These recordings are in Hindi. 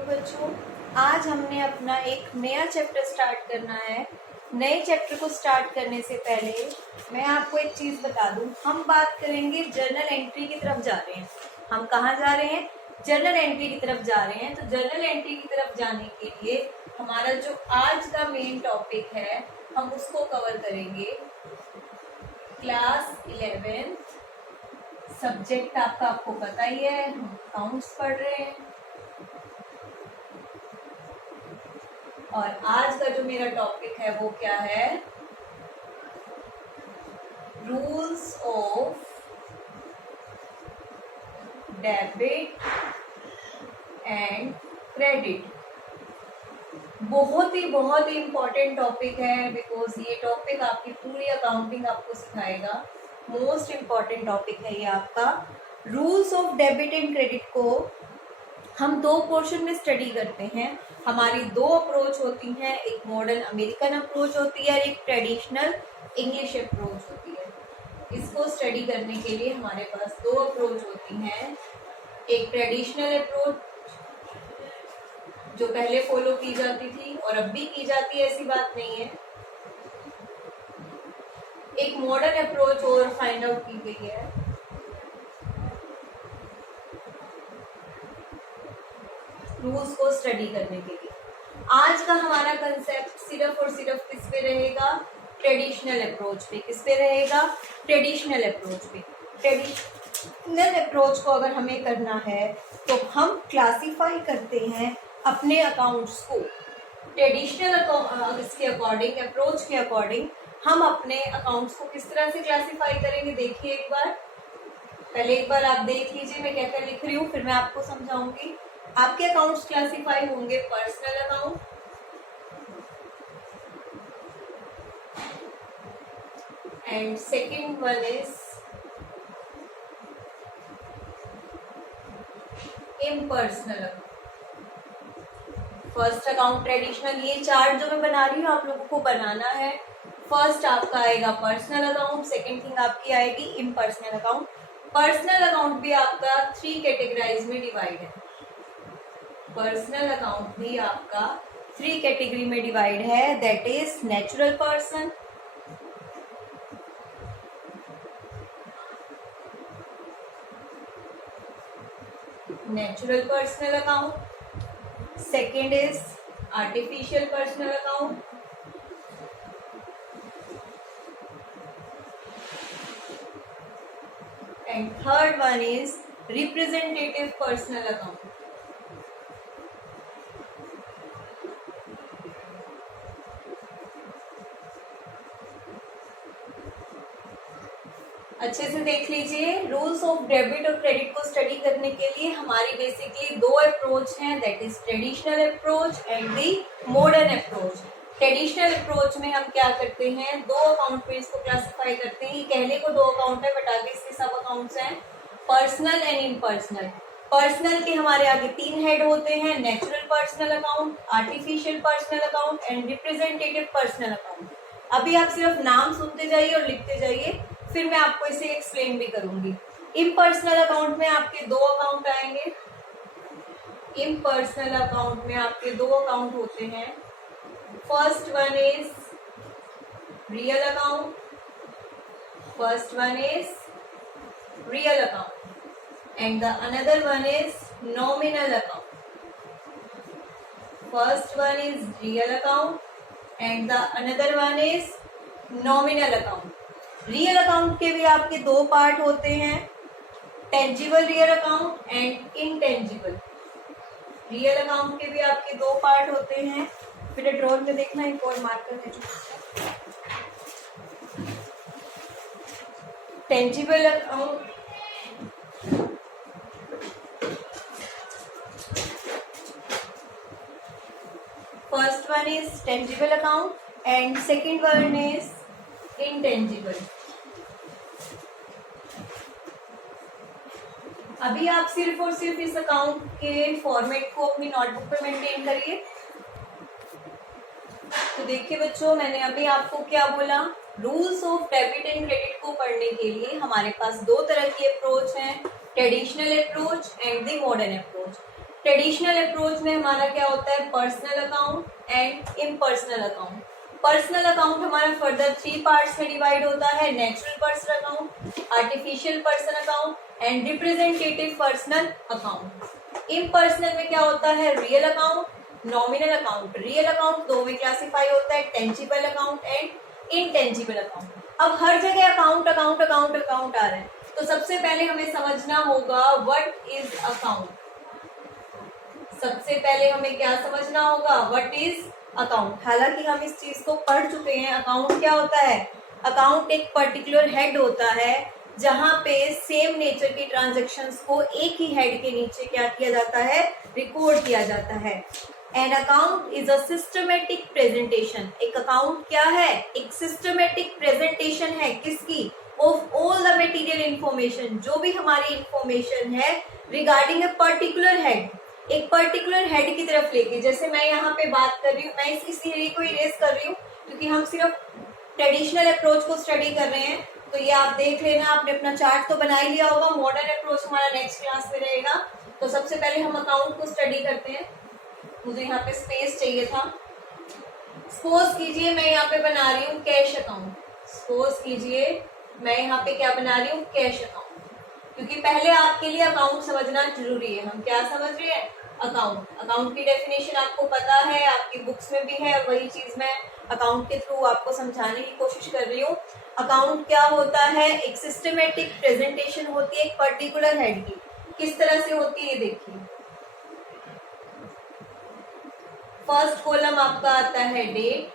तो बच्चों आज हमने अपना एक नया चैप्टर स्टार्ट करना है। नए चैप्टर को स्टार्ट करने से पहले मैं आपको एक चीज बता दूं, हम बात करेंगे जर्नल एंट्री की तरफ जा रहे हैं। हम कहाँ जा रहे हैं? जर्नल एंट्री की तरफ जा रहे हैं। तो जर्नल एंट्री की तरफ जाने के लिए हमारा जो आज का मेन टॉपिक है हम उसको कवर करेंगे। क्लास 11 सब्जेक्ट आपको पता ही है, हम अकाउंट्स पढ़ रहे हैं। और आज का जो मेरा टॉपिक है वो क्या है? Rules of debit and credit. बहुत ही इम्पोर्टेंट टॉपिक है, बिकॉज ये टॉपिक आपकी पूरी अकाउंटिंग आपको सिखाएगा। मोस्ट इम्पॉर्टेंट टॉपिक है ये आपका। Rules of debit and credit को हम दो पोर्शन में स्टडी करते हैं। हमारी दो अप्रोच होती हैं, एक मॉडर्न अमेरिकन अप्रोच होती है और एक ट्रेडिशनल इंग्लिश अप्रोच होती है। इसको स्टडी करने के लिए हमारे पास दो अप्रोच होती हैं। एक ट्रेडिशनल अप्रोच जो पहले फॉलो की जाती थी और अब भी की जाती है, ऐसी बात नहीं है। एक मॉडर्न अप्रोच और फाइंड आउट की गई है। रूल्स को स्टडी करने के लिए आज का हमारा कंसेप्ट सिर्फ और सिर्फ किस पे रहेगा? ट्रेडिशनल अप्रोच पे। किस पे रहेगा? ट्रेडिशनल अप्रोच पे। ट्रेडिशनल अप्रोच को अगर हमें करना है तो हम क्लासिफाई करते हैं अपने अकाउंट्स को। ट्रेडिशनल इसके अकॉर्डिंग, अप्रोच के अकॉर्डिंग हम अपने अकाउंट्स को किस तरह से क्लासिफाई करेंगे, देखिए एक बार। पहले एक बार आप देख लीजिए मैं क्या क्या लिख रही हूँ, फिर मैं आपको समझाऊंगी। आपके अकाउंट्स क्लासिफाई होंगे personal account, and second one is impersonal account. First account traditional, ये चार्ट जो मैं बना रही हूँ आप लोगों को बनाना है। फर्स्ट आपका आएगा पर्सनल अकाउंट, सेकंड थिंग आपकी आएगी इम्पर्सनल अकाउंट। पर्सनल अकाउंट भी आपका 3 कैटेगराइज में डिवाइड है। पर्सनल अकाउंट भी आपका 3 कैटेगरी में डिवाइड है, that is natural person, natural personal account, second is artificial personal account, and third one is representative personal account. अच्छे से देख लीजिए। रूल्स ऑफ डेबिट और क्रेडिट को स्टडी करने के लिए हमारी बेसिकली दो अप्रोच हैं, that is traditional approach and the modern approach. Traditional approach में हम क्या करते हैं, दो अकाउंट पे इसको क्लासिफाई करते हैं। कहने को दो अकाउंट है बट आगे इसके सब अकाउंट्स हैं, पर्सनल एंड इम्पर्सनल। पर्सनल के हमारे आगे 3 हेड होते हैं, natural personal account, artificial personal account and representative personal account. अभी आप सिर्फ नाम सुनते जाइए और लिखते जाइए, फिर मैं आपको इसे एक्सप्लेन भी करूंगी। इम्पर्सनल अकाउंट में आपके दो अकाउंट आएंगे। इम्पर्सनल अकाउंट में आपके दो अकाउंट होते हैं। First one is real account, first one is real account and the another one is nominal account. First one is real account and the another one is nominal account. Real account के भी आपके दो पार्ट होते हैं, tangible real account and intangible. Real account के भी आपके दो पार्ट होते हैं। फिर ड्रॉर में देखना एक और मार्कर है जो tangible account, first one is tangible account and second one is intangible. अभी आप सिर्फ और सिर्फ इस अकाउंट के फॉर्मेट को अपनी नोटबुक पे मेंटेन करिए। तो देखिए बच्चों, मैंने अभी आपको क्या बोला, rules of debit and credit को पढ़ने के लिए हमारे पास दो तरह की अप्रोच है, traditional approach and the modern approach. Traditional approach में हमारा क्या होता है, personal account and impersonal account. Personal account हमारा फर्दर 3 पार्ट्स में डिवाइड होता है, natural person account, artificial person account and representative personal account. Impersonal में क्या होता है, real account, nominal account. Real account दो में क्लासिफाई होता है, tangible account and intangible account. अब हर जगह अकाउंट अकाउंट अकाउंट अकाउंट आ रहे हैं, तो सबसे पहले हमें समझना होगा व्हाट इज अकाउंट। सबसे पहले हमें क्या समझना होगा, व्हाट इज अकाउंट। हालांकि हम इस चीज को पढ़ चुके हैं। अकाउंट क्या होता है, अकाउंट एक पर्टिकुलर हेड होता है जहां पे सेम नेचर की ट्रांजैक्शंस को एक ही हेड के नीचे क्या किया जाता है, रिकॉर्ड किया जाता है। An account is a systematic presentation. एक अकाउंट क्या है, एक सिस्टमेटिक प्रेजेंटेशन है, किसकी, of all the material information, जो भी हमारी इंफॉर्मेशन है रिगार्डिंग अ पर्टिकुलर हेड, एक पर्टिकुलर हेड की तरफ लेके। जैसे मैं यहाँ पे बात कर रही हूँ, मैं इस सीरी को इरेज कर रही हूँ क्योंकि हम सिर्फ ट्रेडिशनल अप्रोच को स्टडी कर रहे हैं। तो ये आप देख लेना, आपने अपना चार्ट तो बना ही लिया होगा। मॉडर्न अप्रोच हमारा नेक्स्ट क्लास में रहेगा। तो सबसे पहले हम अकाउंट को स्टडी करते हैं। मुझे यहाँ पे स्पेस चाहिए था। सपोज कीजिए मैं यहाँ पे बना रही हूँ कैश अकाउंट। सपोज कीजिए मैं यहाँ पे क्या बना रही हूँ, कैश अकाउंट। क्योंकि पहले आपके लिए अकाउंट समझना जरूरी है। हम क्या समझ रहे हैं, अकाउंट। अकाउंट की डेफिनेशन आपको पता है, आपकी बुक्स में भी है, और वही चीज मैं अकाउंट के थ्रू आपको समझाने की कोशिश कर रही हूँ। अकाउंट क्या होता है, एक सिस्टमेटिक प्रेजेंटेशन होती है एक पर्टिकुलर हेड की। किस तरह से होती है, देखिए। फर्स्ट कॉलम आपका आता है डेट,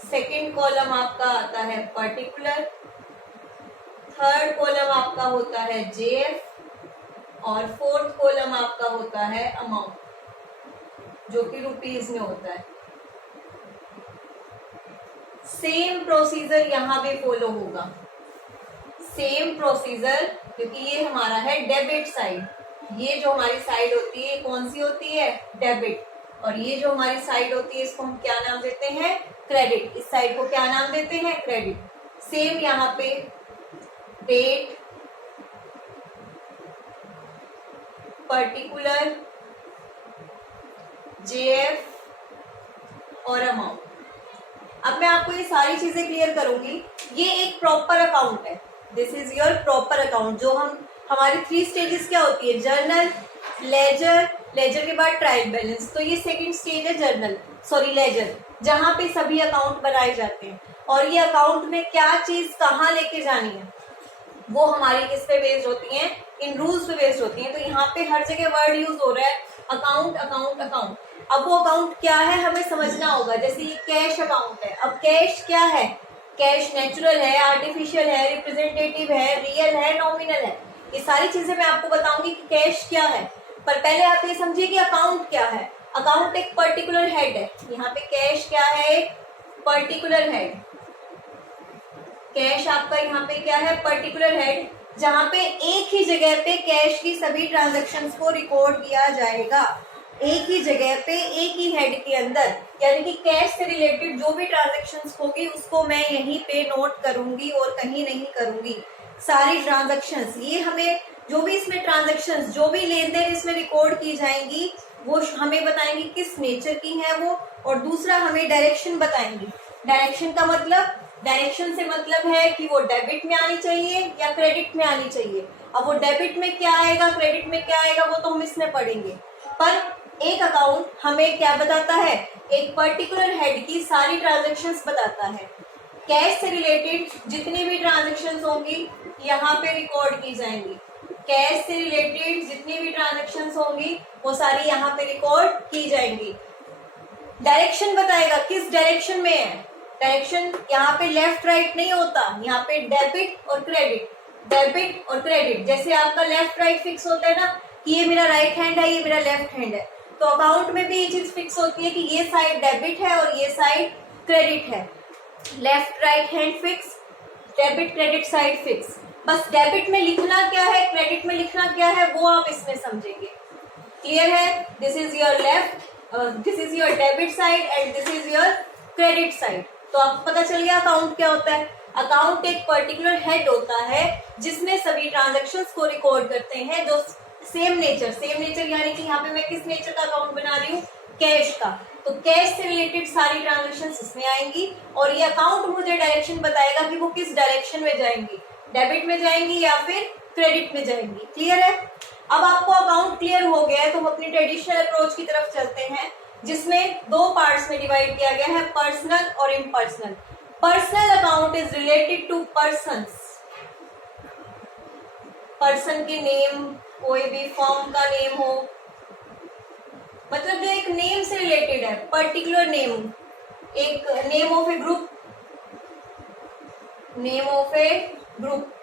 सेकंड कॉलम आपका आता है पर्टिकुलर, थर्ड कॉलम आपका होता है जेएफ, और फोर्थ कॉलम आपका होता है अमाउंट, जो कि रुपीज में होता है। सेम प्रोसीजर यहाँ पे फॉलो होगा, सेम प्रोसीजर, क्योंकि ये हमारा है डेबिट साइड। ये जो हमारी साइड होती है कौन सी होती है, डेबिट। और ये जो हमारी साइड होती है इसको हम क्या नाम देते हैं, क्रेडिट। इस साइड को क्या नाम देते हैं, क्रेडिट। सेम यहाँ पे डेट, पर्टिकुलर, जेएफ और अमाउंट। अब मैं आपको ये सारी चीजें क्लियर करूंगी। ये एक प्रॉपर अकाउंट है, this is your proper account. जो हमारी 3 स्टेजेस क्या होती है, जर्नल, लेजर, लेजर के बाद ट्रायल बैलेंस। तो ये सेकंड स्टेज है जर्नल, सॉरी लेजर, जहां पे सभी अकाउंट बनाए जाते हैं। और ये अकाउंट में क्या चीज कहाँ लेके जानी है वो हमारी किस पे बेस्ड होती है, इन रूल्स पे बेस्ड होती है। तो यहाँ पे हर जगह वर्ड यूज हो रहा है, अकाउंट अकाउंट अकाउंट। अब वो अकाउंट क्या है हमें समझना होगा। जैसे ये कैश अकाउंट है। अब कैश क्या है, कैश नेचुरल है, आर्टिफिशियल है, रिप्रेजेंटेटिव है, रियल है, नॉमिनल है। ये सारी चीजें मैं आपको बताऊंगी कि कैश क्या है। पर पहले आप ये समझिए कि अकाउंट क्या है। अकाउंट एक पर्टिकुलर हेड है। यहाँ पे कैश क्या है, पर्टिकुलर हेड। कैश आपका यहाँ पे क्या है, पर्टिकुलर हेड, जहां पे एक ही जगह पे कैश की सभी ट्रांजैक्शंस को रिकॉर्ड किया जाएगा। एक ही जगह पे एक ही हेड के अंदर, यानी कि कैश से रिलेटेड जो भी ट्रांजैक्शंस होगी उसको मैं यहीं पे नोट करूंगी और कहीं नहीं करूंगी। सारी ट्रांजैक्शंस, ये हमें जो भी इसमें ट्रांजैक्शंस, जो भी लेन देन इसमें रिकॉर्ड की जाएंगी वो हमें बताएंगी किस नेचर की है वो। और दूसरा हमें डायरेक्शन बताएंगी। डायरेक्शन का मतलब, डायरेक्शन से मतलब है कि वो डेबिट में आनी चाहिए या क्रेडिट में आनी चाहिए। अब वो डेबिट में क्या आएगा, क्रेडिट में क्या आएगा, वो तो हम इसमें पढ़ेंगे। पर एक अकाउंट हमें क्या बताता है, एक पर्टिकुलर हेड की सारी ट्रांजैक्शंस बताता है। कैश से रिलेटेड जितनी भी ट्रांजैक्शंस होंगी यहाँ पे रिकॉर्ड की जाएंगी। कैश से रिलेटेड जितनी भी ट्रांजैक्शंस होंगी वो सारी यहाँ पे रिकॉर्ड की जाएंगी। डायरेक्शन बताएगा किस डायरेक्शन में है। डायरेक्शन यहाँ पे लेफ्ट राइट नहीं होता, यहाँ पे डेबिट और क्रेडिट, डेबिट और क्रेडिट। जैसे आपका लेफ्ट राइट फिक्स होता है ना कि ये मेरा राइट हैंड है, ये मेरा लेफ्ट हैंड है, तो अकाउंट में भी ये चीज फिक्स होती है कि ये साइड डेबिट है और ये साइड क्रेडिट है। Left right hand fix, debit credit side fix. बस डेबिट में लिखना क्या है, क्रेडिट में लिखना क्या है वो आप इसमें समझेंगे। क्लियर है, this is your left, this is your debit side and this is your credit side. तो आपको पता चल गया अकाउंट क्या होता है। अकाउंट एक पर्टिकुलर हेड होता है जिसमें सभी ट्रांजैक्शंस को रिकॉर्ड करते हैं, जो सेम नेचर यानी कि यहाँ पे मैं किस नेचर का अकाउंट बना रही हूँ, कैश का। तो कैश से रिलेटेड सारी ट्रांजेक्शन इसमें आएंगी और ये अकाउंट मुझे डायरेक्शन बताएगा कि वो किस डायरेक्शन में जाएंगी, डेबिट में जाएंगी या फिर क्रेडिट में जाएंगी। क्लियर है? अब आपको अकाउंट क्लियर हो गया है तो हम अपनी ट्रेडिशनल अप्रोच की तरफ चलते हैं, जिसमें दो पार्ट्स में डिवाइड किया गया है, पर्सनल और impersonal. Personal account is related to persons, person के नेम, कोई भी फर्म का नेम हो, मतलब जो एक नेम से रिलेटेड है, पर्टिकुलर नेम, एक name of A group, name of A group.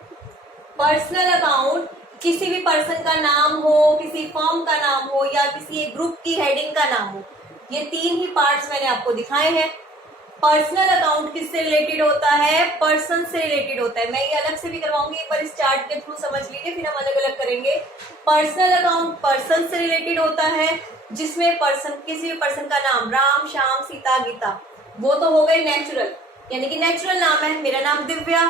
Personal account किसी भी पर्सन का नाम हो, किसी फर्म का नाम हो या किसी एक ग्रुप की हेडिंग का नाम हो। ये तीन ही पार्ट्स मैंने आपको दिखाए हैं। पर्सनल अकाउंट किससे रिलेटेड होता है, पर्सन से रिलेटेड होता है। मैं ये अलग से भी करवाऊंगी, एक बार इस चार्ट के थ्रू समझ लीजिए, फिर हम अलग अलग करेंगे। पर्सनल अकाउंट पर्सन से रिलेटेड होता है, जिसमें पर्सन, किसी भी पर्सन का नाम, राम, श्याम, सीता, गीता, वो तो हो गए नेचुरल, यानी कि नेचुरल नाम है। मेरा नाम दिव्या,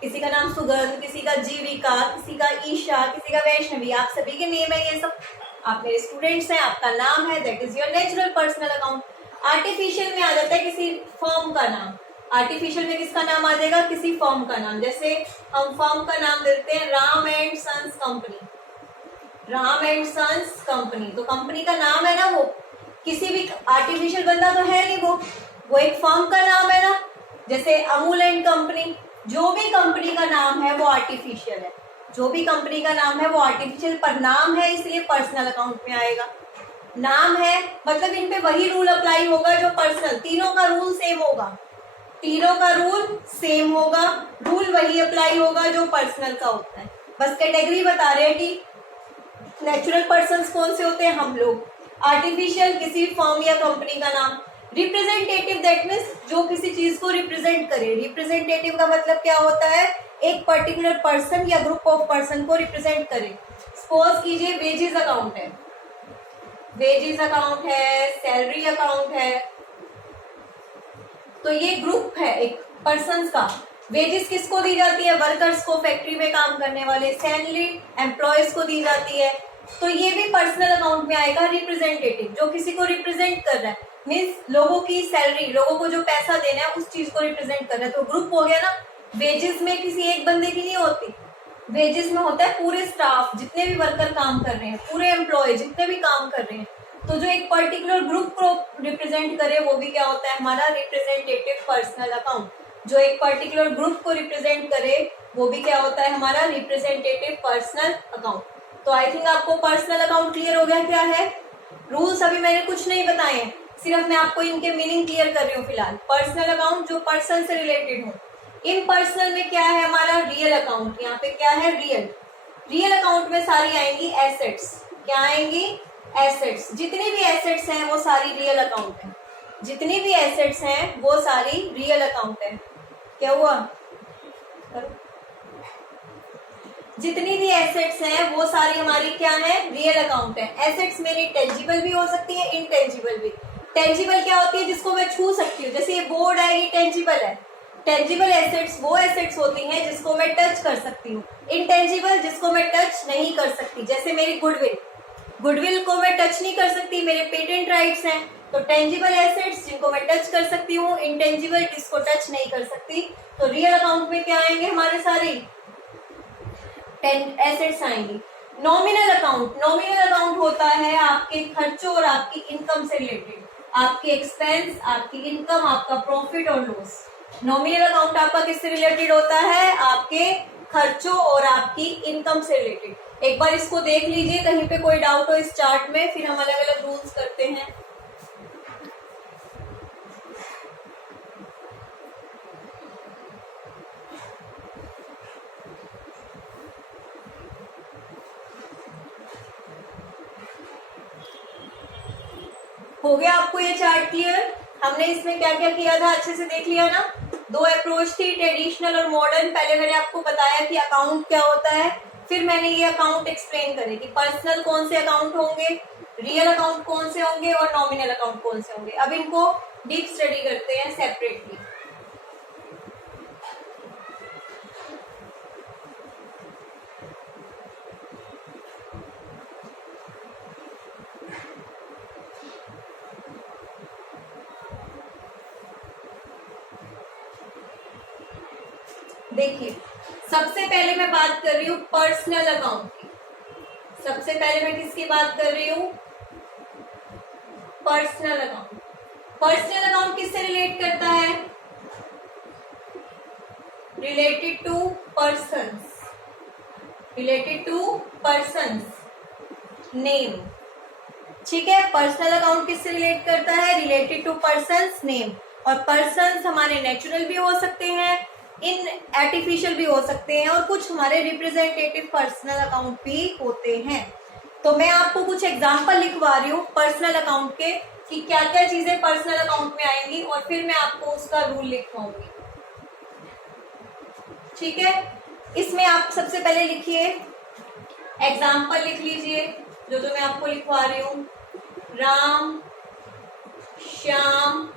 किसी का नाम सुगंध, किसी का जीविका, किसी का ईशा, किसी का वैष्णवी, आप सभी के नेम है ये सब, आप मेरे स्टूडेंट्स हैं, आपका नाम है, that is your natural personal account. Artificial में आ जाता है किसी फर्म का नाम। आर्टिफिशियल में किसका नाम आ जाएगा, किसी फर्म का नाम। जैसे हम फर्म का नाम देते हैं Ram and sons company, Ram and sons company, तो कंपनी का नाम है ना, वो किसी भी आर्टिफिशियल बंदा तो है नहीं, वो एक फर्म का नाम है ना। जैसे अमूल एंड कंपनी, जो भी कंपनी का नाम है वो आर्टिफिशियल है, जो भी कंपनी का नाम है वो आर्टिफिशियल, पर नाम है इसलिए पर्सनल अकाउंट में आएगा। नाम है मतलब इन पे वही रूल अप्लाई होगा जो पर्सनल, तीनों का रूल सेम होगा, तीनों का रूल सेम होगा, रूल वही अप्लाई होगा जो पर्सनल का होता है। बस कैटेगरी बता रहे हैं कि नेचुरल पर्सन्स कौन से होते हैं, हम लोग। आर्टिफिशियल किसी फर्म या कंपनी का नाम। रिप्रेजेंटेटिव दैट मीन्स जो किसी चीज को रिप्रेजेंट करे। रिप्रेजेंटेटिव का मतलब क्या होता है, एक पर्टिकुलर पर्सन या ग्रुप ऑफ पर्सन को रिप्रेजेंट करे। सपोज कीजिए वेजेस अकाउंट है, वेजेस अकाउंट है, सैलरी अकाउंट है, तो ये ग्रुप है एक पर्सन्स का। वेजेस किसको दी जाती है, वर्कर्स को, फैक्ट्री में काम करने वाले। सैलरी एम्प्लॉयज को दी जाती है, तो ये भी पर्सनल अकाउंट में आएगा। रिप्रेजेंटेटिव जो किसी को रिप्रेजेंट कर रहा है, मीन्स लोगों की सैलरी, लोगों को जो पैसा देना है उस चीज को रिप्रेजेंट कर रहा है, तो ग्रुप हो गया ना। वेजेस में किसी एक बंदे की नहीं होती, वेजेस में होता है पूरे स्टाफ, जितने भी वर्कर काम कर रहे हैं, पूरे एम्प्लॉय जितने भी काम कर रहे हैं। तो जो एक पर्टिकुलर ग्रुप को रिप्रेजेंट करे वो भी क्या होता है, हमारा रिप्रेजेंटेटिव पर्सनल अकाउंट। जो एक पर्टिकुलर ग्रुप को रिप्रेजेंट करे वो भी क्या होता है, हमारा रिप्रेजेंटेटिव पर्सनल अकाउंट। तो आई थिंक आपको पर्सनल अकाउंट क्लियर हो गया क्या है। रूल्स अभी मैंने कुछ नहीं बताए हैं, सिर्फ मैं आपको इनके मीनिंग क्लियर कर रही हूँ फिलहाल। पर्सनल अकाउंट जो पर्सन से रिलेटेड हो। इम्पर्सनल में क्या है हमारा, रियल अकाउंट। यहाँ पे क्या है, रियल। रियल अकाउंट में सारी आएंगी एसेट्स। क्या आएंगी, एसेट्स। जितनी भी एसेट्स हैं वो सारी रियल अकाउंट है, जितनी भी एसेट्स हैं वो सारी रियल अकाउंट है। क्या हुआ, जितनी भी एसेट्स हैं वो सारी हमारी क्या है, रियल अकाउंट है। एसेट्स मेरी टेंजिबल भी हो सकती है, इनटेंजिबल भी। टेंजिबल क्या होती है, जिसको मैं छू सकती हूँ, जैसे ये बोर्ड है, ये टेंजिबल है। टेंजिबल एसेट्स वो एसेट्स होती हैं जिसको मैं टच कर सकती हूँ। इनटेंजिबल जिसको मैं टच नहीं कर सकती, जैसे मेरी गुडविल, गुडविल को मैं टच नहीं कर सकती, मेरे पेटेंट राइट्स हैं। तो टेंजिबल एसेट्स जिनको मैं टच कर सकती हूँ, इनटेंजिबल जिसको टच नहीं कर सकती। तो रियल अकाउंट में क्या आएंगे, हमारे सारे एसेट्स आएंगी। नॉमिनल अकाउंट, नॉमिनल अकाउंट होता है आपके खर्चों और आपकी इनकम से रिलेटेड, आपके एक्सपेंस, आपकी इनकम, आपका प्रॉफिट और लॉस। नॉमिनल अकाउंट आपका किससे रिलेटेड होता है, आपके खर्चों और आपकी इनकम से रिलेटेड। एक बार इसको देख लीजिए, कहीं पे कोई डाउट हो इस चार्ट में, फिर हम अलग अलग रूल्स करते हैं। हो गया आपको ये चार्ट क्लियर। हमने इसमें क्या क्या किया था अच्छे से देख लिया ना। दो अप्रोच थी, ट्रेडिशनल और मॉडर्न। पहले मैंने आपको बताया कि अकाउंट क्या होता है, फिर मैंने ये अकाउंट एक्सप्लेन करे कि पर्सनल कौन से अकाउंट होंगे, रियल अकाउंट कौन से होंगे और नॉमिनल अकाउंट कौन से होंगे। अब इनको डीप स्टडी करते हैं सेपरेटली। देखिए, सबसे पहले मैं बात कर रही हूँ पर्सनल अकाउंट की। सबसे पहले मैं किसकी बात कर रही हूँ? Personal account. पर्सनल अकाउंट किससे रिलेट करता है? Related to persons, related to persons name. ठीक है, पर्सनल अकाउंट किससे रिलेट करता है? Related to persons name. और पर्सन्स हमारे नेचुरल भी हो सकते हैं, इन आर्टिफिशियल भी हो सकते हैं, और कुछ हमारे रिप्रेजेंटेटिव पर्सनल अकाउंट भी होते हैं। तो मैं आपको कुछ एग्जांपल लिखवा रही हूँ पर्सनल अकाउंट के कि क्या क्या चीजें पर्सनल अकाउंट में आएंगी, और फिर मैं आपको उसका रूल लिखवाऊंगी। ठीक है, इसमें आप सबसे पहले लिखिए, एग्जाम्पल लिख लीजिए जो मैं आपको लिखवा रही हूँ। राम, श्याम,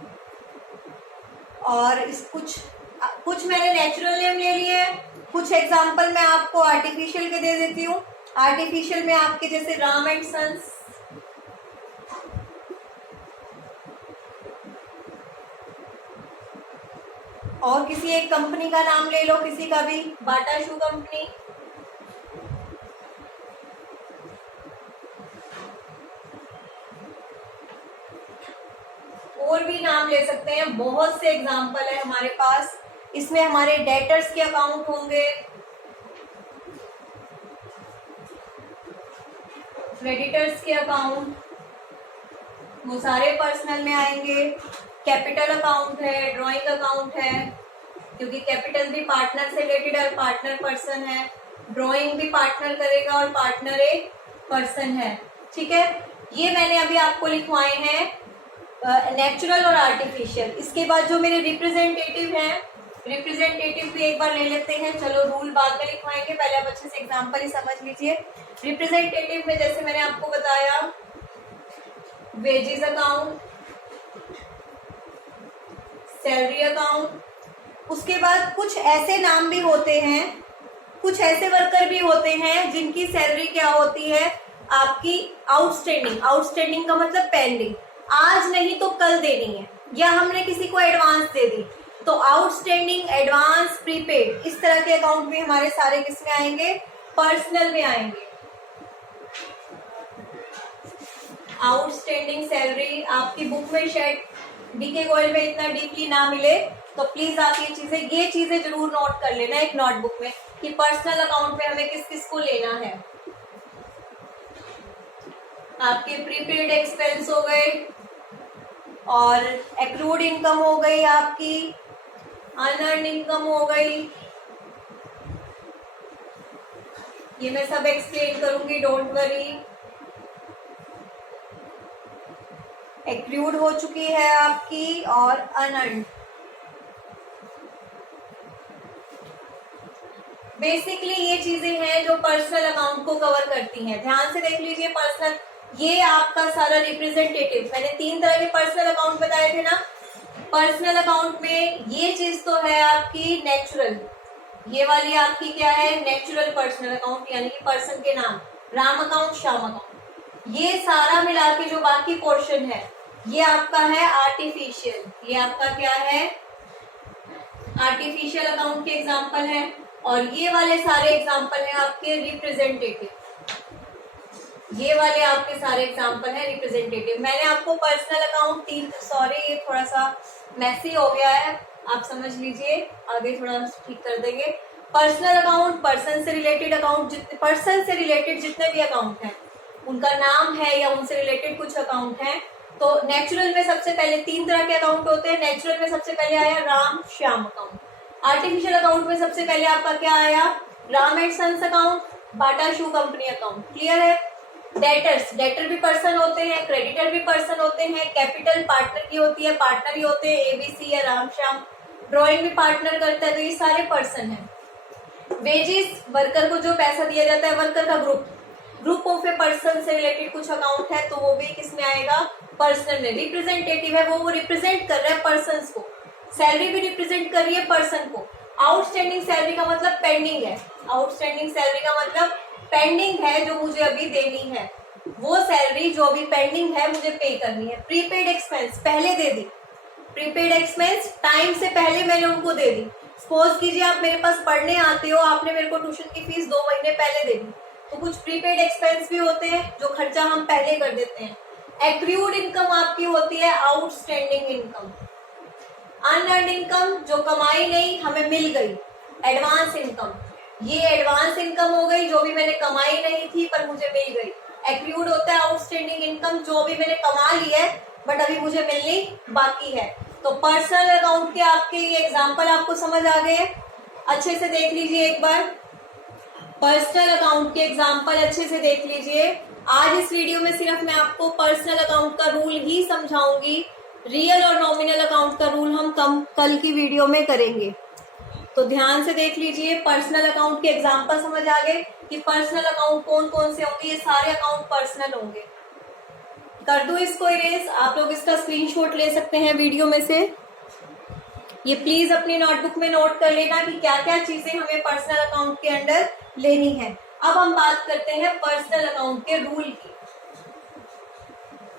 और इस कुछ मैंने नेचुरल नेम ले लिए, कुछ एग्जाम्पल मैं आपको आर्टिफिशियल के दे देती हूँ। आर्टिफिशियल में आपके जैसे राम एंड सन्स, और किसी एक कंपनी का नाम ले लो, किसी का भी, बाटा शू कंपनी। और भी नाम ले सकते हैं, बहुत से एग्जाम्पल है हमारे पास। इसमें हमारे डेटर्स के अकाउंट होंगे, क्रेडिटर्स के अकाउंट, वो सारे पर्सनल में आएंगे। कैपिटल अकाउंट है, ड्राइंग अकाउंट है, क्योंकि कैपिटल भी पार्टनर से रिलेटेड है, पार्टनर पर्सन है। ड्राइंग भी पार्टनर करेगा और पार्टनर एक पर्सन है। ठीक है, ये मैंने अभी आपको लिखवाए हैं नेचुरल और आर्टिफिशियल। इसके बाद जो मेरे रिप्रेजेंटेटिव हैं, रिप्रेजेंटेटिव भी एक बार ले लेते हैं। चलो, रूल बाद में लिखवाएंगे, पहले आप अच्छे से एग्जांपल ही समझ लीजिए। रिप्रेजेंटेटिव में जैसे मैंने आपको बताया, वेजेस अकाउंट, सैलरी अकाउंट। उसके बाद कुछ ऐसे नाम भी होते हैं, कुछ ऐसे वर्कर भी होते हैं जिनकी सैलरी क्या होती है? आपकी आउटस्टैंडिंग। आउटस्टैंडिंग का मतलब पेंडिंग, आज नहीं तो कल देनी है, या हमने किसी को एडवांस दे दी। तो आउटस्टैंडिंग, एडवांस, प्रीपेड, इस तरह के अकाउंट भी हमारे सारे किसमें आएंगे? पर्सनल में आएंगे। आउटस्टैंडिंग सैलरी आपकी बुक में शायद डीके गोयल में इतना डीपली ना मिले, तो प्लीज आप ये चीजें जरूर नोट कर लेना एक नोटबुक में कि पर्सनल अकाउंट में हमें किस किस को लेना है। आपके प्रीपेड एक्सपेंस हो गए, और एक्रूड इनकम हो गई, आपकी अनअर्न्ड इनकम हो गई। ये मैं सब एक्सप्लेन करूंगी, डोंट वरी। एक्रूड हो चुकी है आपकी, और अनअर्न्ड। बेसिकली ये चीजें हैं जो पर्सनल अकाउंट को कवर करती हैं। ध्यान से देख लीजिए पर्सनल, ये आपका सारा रिप्रेजेंटेटिव। मैंने 3 तरह के पर्सनल अकाउंट बताए थे ना। पर्सनल अकाउंट में ये चीज तो है आपकी नेचुरल, ये वाली आपकी क्या है? नेचुरल पर्सनल अकाउंट, यानी कि पर्सन के नाम, राम अकाउंट, श्याम अकाउंट। ये सारा मिला के जो बाकी पोर्शन है, ये आपका है आर्टिफिशियल। ये आपका क्या है? आर्टिफिशियल अकाउंट के एग्जाम्पल है। और ये वाले सारे एग्जाम्पल हैं आपके रिप्रेजेंटेटिव। ये वाले आपके सारे एग्जाम्पल हैं रिप्रेजेंटेटिव। मैंने आपको पर्सनल अकाउंट सॉरी ये थोड़ा सा मैसी हो गया है, आप समझ लीजिए, आगे थोड़ा ठीक कर देंगे। पर्सनल अकाउंट, पर्सन से रिलेटेड अकाउंट, पर्सन से रिलेटेड जितने भी अकाउंट हैं उनका नाम है या उनसे रिलेटेड कुछ अकाउंट हैं। तो नेचुरल में सबसे पहले 3 तरह के अकाउंट होते हैं। नेचुरल में सबसे पहले आया Ram Shyam account. Artificial account में सबसे पहले आपका क्या आया? Ram and sons account, Bata shoe company account. Clear है? डेटर्स, डेटर भी पर्सन होते हैं, क्रेडिटर भी पर्सन होते हैं, कैपिटल पार्टनर की होती है, पार्टनर ही होते हैं, एबीसी या राम श्याम। ड्राइंग भी पार्टनर करता है, तो ये सारे पर्सन हैं। वेजेस, वर्कर को जो पैसा दिया जाता है, वर्कर का ग्रुप ऑफ ए पर्सन से रिलेटेड कुछ अकाउंट है, तो वो भी किसमें आएगा? पर्सनल में। रिप्रेजेंटेटिव है, वो रिप्रेजेंट कर रहा है पर्सन को। सैलरी भी रिप्रेजेंट कर रही है पर्सन को। आउटस्टैंडिंग सैलरी का मतलब पेंडिंग है। आउटस्टैंडिंग सैलरी का मतलब पेंडिंग है, जो मुझे अभी देनी है, वो सैलरी जो अभी पेंडिंग है मुझे पे करनी है। प्रीपेड एक्सपेंस पहले दे दी, प्रीपेड एक्सपेंस टाइम से पहले मैंने उनको दे दी, सपोज कीजिए आप मेरे पास पढ़ने आते हो, आपने मेरे को ट्यूशन की फीस 2 महीने पहले दे दी, तो कुछ प्रीपेड एक्सपेंस भी होते हैं जो खर्चा हम पहले कर देते हैं। एक्रूड इनकम आपकी होती है आउटस्टैंडिंग इनकम। अनअर्न्ड इनकम जो कमाई नहीं हमें मिल गई, एडवांस इनकम, ये एडवांस इनकम हो गई जो भी मैंने कमाई नहीं थी पर मुझे मिल गई। एक्रूड होता है आउटस्टैंडिंग इनकम, जो भी मैंने कमा लिया है बट अभी मुझे मिलनी बाकी है। तो पर्सनल अकाउंट के आपके ये एग्जांपल आपको समझ आ गए, अच्छे से देख लीजिए एक बार। पर्सनल अकाउंट के एग्जांपल अच्छे से देख लीजिए। आज इस वीडियो में सिर्फ मैं आपको पर्सनल अकाउंट का रूल ही समझाऊंगी, रियल और नॉमिनल अकाउंट का रूल हम कल की वीडियो में करेंगे। तो ध्यान से देख लीजिए, पर्सनल अकाउंट के एग्जांपल समझ आ गए कि पर्सनल अकाउंट कौन कौन से होंगे। ये सारे अकाउंट पर्सनल होंगे। कर दो इसको इरेज, आप लोग इसका स्क्रीनशॉट ले सकते हैं वीडियो में से। ये प्लीज अपनी नोटबुक में नोट कर लेना कि क्या क्या चीजें हमें पर्सनल अकाउंट के अंदर लेनी है। अब हम बात करते हैं पर्सनल अकाउंट के रूल की।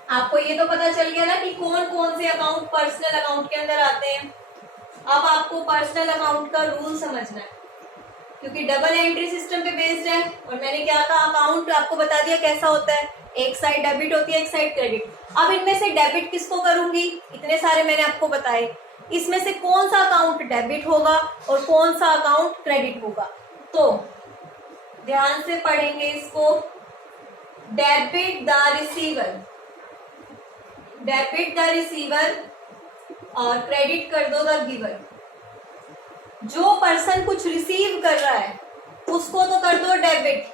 आपको ये तो पता चल गया ना कि कौन कौन से अकाउंट पर्सनल अकाउंट के अंदर आते हैं। अब आपको पर्सनल अकाउंट का रूल समझना है, क्योंकि डबल एंट्री सिस्टम पे बेस्ड है। और मैंने क्या कहा, अकाउंट आपको बता दिया कैसा होता है, एक साइड डेबिट होती है, एक साइड क्रेडिट। अब इनमें से डेबिट किसको करूंगी, इतने सारे मैंने आपको बताए, इसमें से कौन सा अकाउंट डेबिट होगा और कौन सा अकाउंट क्रेडिट होगा। तो ध्यान से पढ़ेंगे इसको। Debit the receiver, debit the receiver और क्रेडिट कर दो द गिवर। जो पर्सन कुछ रिसीव कर रहा है उसको तो कर दो डेबिट,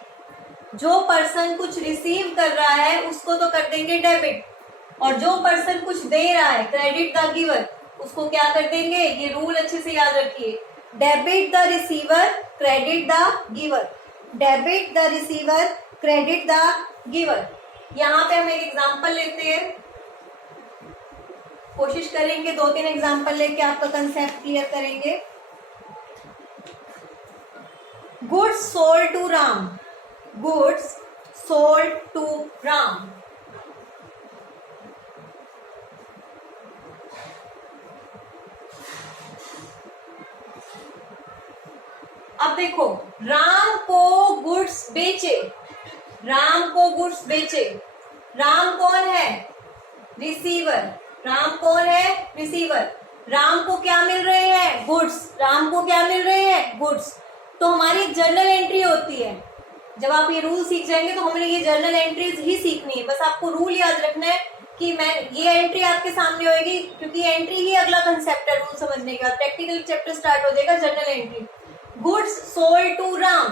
जो पर्सन कुछ रिसीव कर रहा है उसको तो कर देंगे डेबिट, और जो पर्सन कुछ दे रहा है क्रेडिट द गिवर उसको क्या कर देंगे। ये रूल अच्छे से याद रखिए, debit the receiver credit the giver, debit the receiver credit the giver. यहाँ पे हम एक एग्जांपल लेते हैं, कोशिश करेंगे 2-3 एग्जांपल लेके आपका कंसेप्ट क्लियर करेंगे। Goods sold to Ram, goods sold to Ram. अब देखो, राम को गुड्स बेचे, राम को गुड्स बेचे। राम कौन है, रिसीवर। राम कौन है, रिसीवर। राम को क्या मिल रहे हैं, गुड्स। राम को क्या मिल रहे हैं, गुड्स। तो हमारी जर्नल एंट्री होती है। जब आप ये रूल सीख जाएंगे तो हमने ये जर्नल एंट्रीज ही सीखनी है। बस आपको रूल याद रखना है कि मैं ये एंट्री आपके सामने होगी, क्योंकि एंट्री ही अगला कंसेप्ट है रूल समझने का। प्रैक्टिकल चैप्टर स्टार्ट हो जाएगा journal entry. Goods sold to Ram,